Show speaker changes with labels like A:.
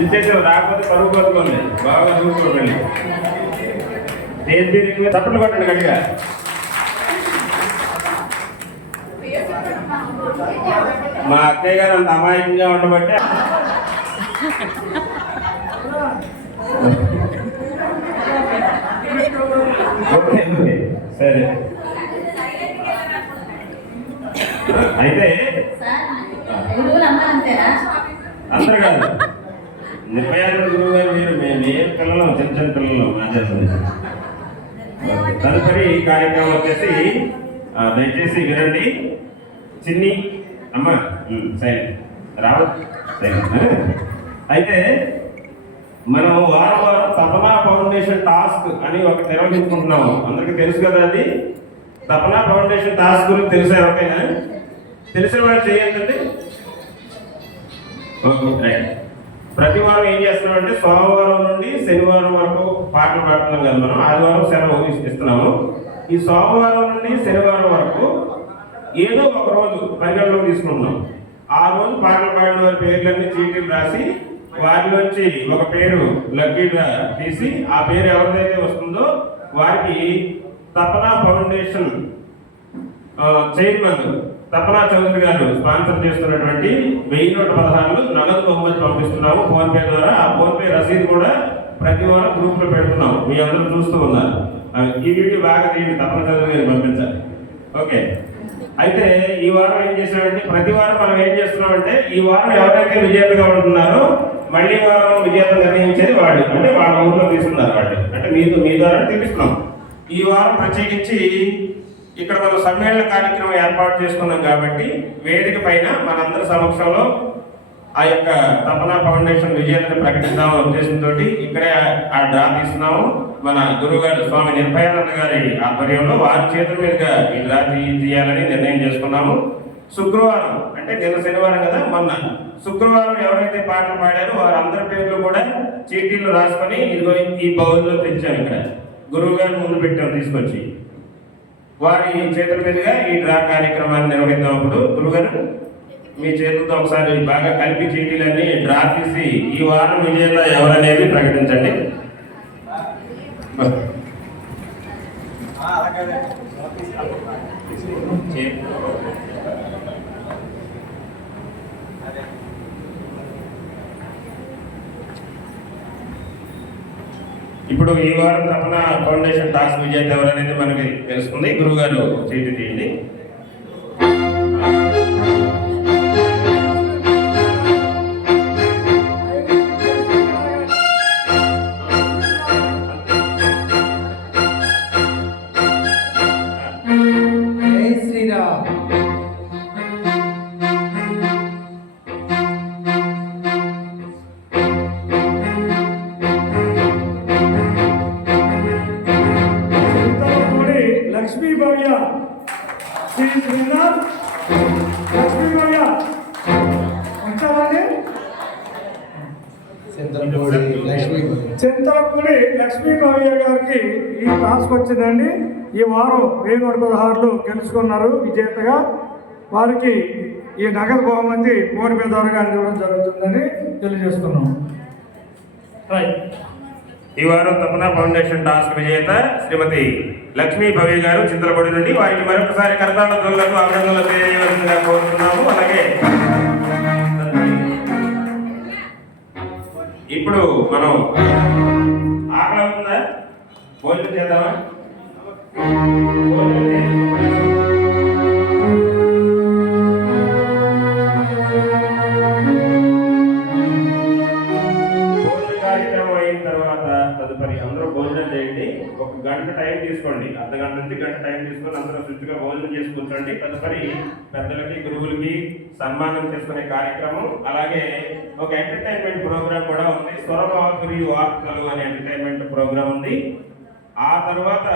A: చించేసావు రాకపోతే పరుగు బాగా స్టేజ్ మీద తప్పట్లు కొట్టండి గట్టిగా. మా అక్కయ్య గారు అంత అమాయకంగా ఉండబట్టే. సరే. అయితే అందరు కాదు నిర్భయానంద గురువు గారు మీరు మేము ఏ పిల్లలు చిన్న చిన్న పిల్లలు మా తదుపరి కార్యక్రమం వచ్చేసి దయచేసి వినండి. చిన్ని అమ్మ సరే రావు సరే అయితే మనం వారం వారం తపనా ఫౌండేషన్ టాస్క్ అని ఒకటి నిర్వహించుకుంటున్నాము అందరికీ తెలుసు కదా అది? తపనా ఫౌండేషన్ టాస్క్ గురించి తెలుసా? ఎవరికైనా తెలిసిన వాళ్ళు చేయండి. Okay right. ప్రతి వారం ఏం చేస్తున్నాం అంటే సోమవారం నుండి శనివారం వరకు పాటలు పాడుతున్నాం కదా మనం. ఆదివారం సెలవు ఇస్తున్నాము. ఈ సోమవారం నుండి శనివారం వరకు ఏదో ఒక రోజు పరిగణలోకి తీసుకుంటున్నాం. ఆ రోజు పాటలు పాడిన వారి పేర్లన్నీ చీటీలు రాసి వారిలోంచి ఒక పేరు లక్కీగా తీసి ఆ పేరు ఎవరిదైతే వస్తుందో వారికి తపనా ఫౌండేషన్ చైర్మన్ తపనా చౌదరి గారు స్పాన్సర్ చేస్తున్నటువంటి వెయ్యి నూట పదహారులు నగదు బహుమతి పంపిస్తున్నాము. ఫోన్ పే ద్వారా. ఆ ఫోన్ పే రసీదు కూడా ప్రతి వారం గ్రూప్లో పెడుతున్నాం మీ అందరూ చూస్తూ ఉన్నారు. ఈ వీడియో బాగా తీయండి. తపన చౌదరి గారు పంపించాలి. ఓకే. అయితే ఈ వారం ఏం చేసామంటే ప్రతి వారం మనం ఏం చేస్తున్నామంటే ఈ వారం ఎవరైతే విజేతగా ఉంటున్నారో మళ్ళీ వారం విజేత నిర్ణయించేది వాళ్ళు. అంటే వాళ్ళ ఊర్లో తీసుకున్నారు వాళ్ళు. అంటే మీతో మీ ద్వారా తెలుస్తున్నాం ఈ వారం ప్రత్యేకించి ఇక్కడ మనం సమ్మేళన కార్యక్రమం ఏర్పాటు చేసుకున్నాం కాబట్టి వేదిక పైన మనందరి సమక్షంలో ఆ యొక్క తపన ఫౌండేషన్ విజయాన్ని ప్రకటిద్దాం ఉద్దేశంతో ఇక్కడే ఆ డ్రా తీస్తున్నాము. మన గురుగారు స్వామి నిర్భయానంద గారి ఆధ్వర్యంలో వారి చేతుల మీదుగా ఈ డ్రా తీయాలని నిర్ణయం చేసుకున్నాము. శుక్రవారం అంటే నిన్న శనివారం కదా మొన్న. శుక్రవారం ఎవరైతే పాటలు పాడారో వారందరి పేర్లు కూడా చీటీలు రాసుకొని ఇదిగో ఈ బౌల్లో తెచ్చాను ఇక్కడ. గురువు గారి ముందు పెట్టాం తీసుకొచ్చి. వారి చేతుల మీదుగా ఈ డ్రా కార్యక్రమాన్ని నిర్వహిద్దాం అప్పుడు. గురుగారు మీ చేతులతో ఒకసారి బాగా కలిపి చీటీలన్నీ డ్రా తీసి ఈ వారం విజేత ఎవరనేది ప్రకటించండి. ఇప్పుడు ఈ వారం తప్పన ఫౌండేషన్ టాస్క్ విజేత ఎవరనేది మనకి తెలుస్తుంది. గురుగారు చేతి తీయండి.
B: శ్రీ శ్రీనాథ్ లక్ష్మీ భవ్య వచ్చారండి
C: చింతలపూడి లక్ష్మీ
B: భవ్య గారికి ఈ టాస్క్ వచ్చిందండి. ఈ వారం వెయ్యి నూట పదహారులు గెలుచుకున్నారు విజేతగా. వారికి ఈ నగదు బహుమతి పే ద్వారా ఇవ్వడం జరుగుతుందని తెలియజేస్తున్నాం. రైట్.
A: ఈ వారం తపన ఫౌండేషన్ టాస్క్ విజేత శ్రీమతి లక్ష్మీ భవ్య గారు చింతలపూడి నుండి వారికి మరొకసారి కర్తాల ధ్వనులకు అభినందనలు తెలియజేయవలసిందిగా కోరుతున్నాము. అలాగే ఇప్పుడు మనం ఆకలి ఉందా భోజనం చేద్దామా? భోజనం చేద్దామా? భోజన కార్యక్రమం అయిన తర్వాత తదుపరి అందరూ భోజనం చేయండి ఒక గంట టైం తీసుకోండి. అర్ధ గంట నుంచి గంట టైం తీసుకొని అందరూ శుద్ధిగా భోజనం చేసి కూర్చోండి తదుపరి పెద్దలకి గురువులకి సన్మానం చేసుకునే కార్యక్రమం. అలాగే ఒక ఎంటర్టైన్మెంట్ ప్రోగ్రామ్ కూడా ఉంది. స్వరమాధురి వార్తలు అనే ఎంటర్టైన్మెంట్ ప్రోగ్రామ్ ఉంది. ఆ తర్వాత